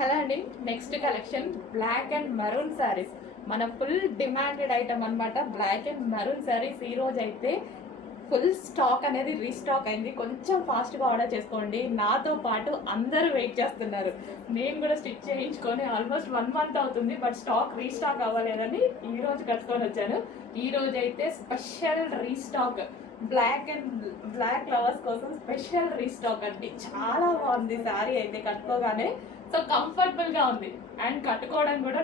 Hello అండి. Next collection black and maroon sarees. మన full demanded item అనమాట. Black and maroon sarees ఈ రోజు అయితే ఫుల్ స్టాక్ అనేది రీస్టాక్ అయింది. కొంచెం ఫాస్ట్గా ఆర్డర్ చేసుకోండి. నాతో పాటు అందరూ వెయిట్ చేస్తున్నారు. నేను కూడా స్టిచ్ చేయించుకొని ఆల్మోస్ట్ 1 month అవుతుంది. బట్ స్టాక్ రీస్టాక్ అవ్వలేదని ఈ రోజు కట్టుకొని వచ్చాను. ఈ రోజు అయితే స్పెషల్ రీస్టాక్ బ్లాక్ లవర్స్ కోసం స్పెషల్ రీస్టాక్ అండి. చాలా బాగుంది శారీ అయితే కట్టుకోగానే. సో కంఫర్టబుల్గా ఉంది అండ్ కట్టుకోవడం కూడా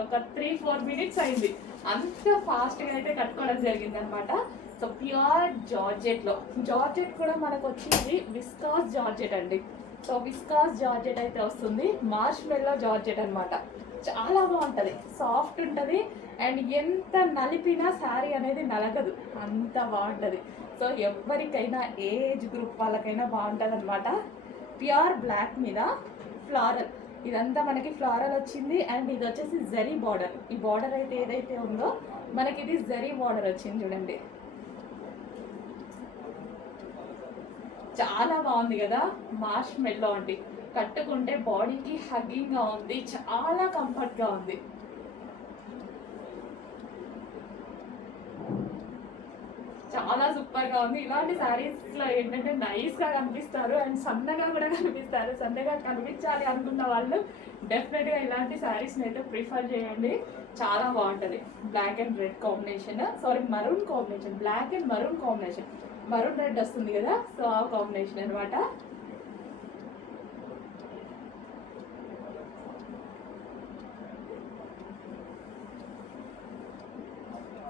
ఒక 3-4 minutes అయింది. అంత ఫాస్ట్గా అయితే కట్టుకోవడం జరిగింది అనమాట. సో ప్యూర్ జార్జెట్ కూడా మనకు వచ్చింది విస్కాస్ జార్జెట్ అండి. సో విస్కాస్ జార్జెట్ అయితే వస్తుంది. మార్ష్మెల్లో జార్జెట్ అనమాట. చాలా బాగుంటుంది, సాఫ్ట్ ఉంటుంది అండ్ ఎంత నలిపినా శారీ అనేది నలగదు, అంత బాగుంటుంది. సో ఎవరికైనా ఏజ్ గ్రూప్ వాళ్ళకైనా బాగుంటుంది అనమాట. ప్యూర్ బ్లాక్ మీద ఫ్లారల్, ఇదంతా మనకి ఫ్లారల్ వచ్చింది అండ్ ఇది వచ్చేసి జరీ బార్డర్. ఈ బార్డర్ అయితే ఏదైతే ఉందో మనకి ఇది జరీ బార్డర్ వచ్చింది చూడండి. చాలా బాగుంది కదా. మార్ష్మెల్లో అండి, కట్టుకుంటే బాడీకి హగ్గింగ్గా ఉంది, చాలా కంఫర్ట్గా ఉంది. చాలా సూపర్గా ఉంది. ఇలాంటి శారీస్లో ఏంటంటే నైస్గా కనిపిస్తారు అండ్ సన్నగా కూడా కనిపిస్తారు. సన్నగా కనిపించాలి అనుకున్న వాళ్ళు డెఫినెట్గా ఇలాంటి శారీస్ని అయితే ప్రిఫర్ చేయండి. చాలా బాగుంటుంది. Black and red combination, maroon combination, black and maroon combination, maroon red వస్తుంది కదా. సో ఆ కాంబినేషన్ అనమాట.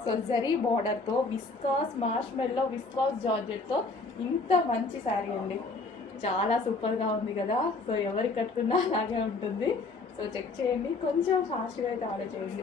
సో జరీ బార్డర్తో విస్కాస్ మార్ష్మెల్లో విస్కాస్ జార్జెట్తో ఇంత మంచి శారీ అండి. చాలా సూపర్గా ఉంది కదా. సో ఎవరికి కట్టుకున్నా అలాగే ఉంటుంది. సో చెక్ చేయండి, కొంచెం ఫాస్ట్గా అయితే ఆర్డర్ చేయండి.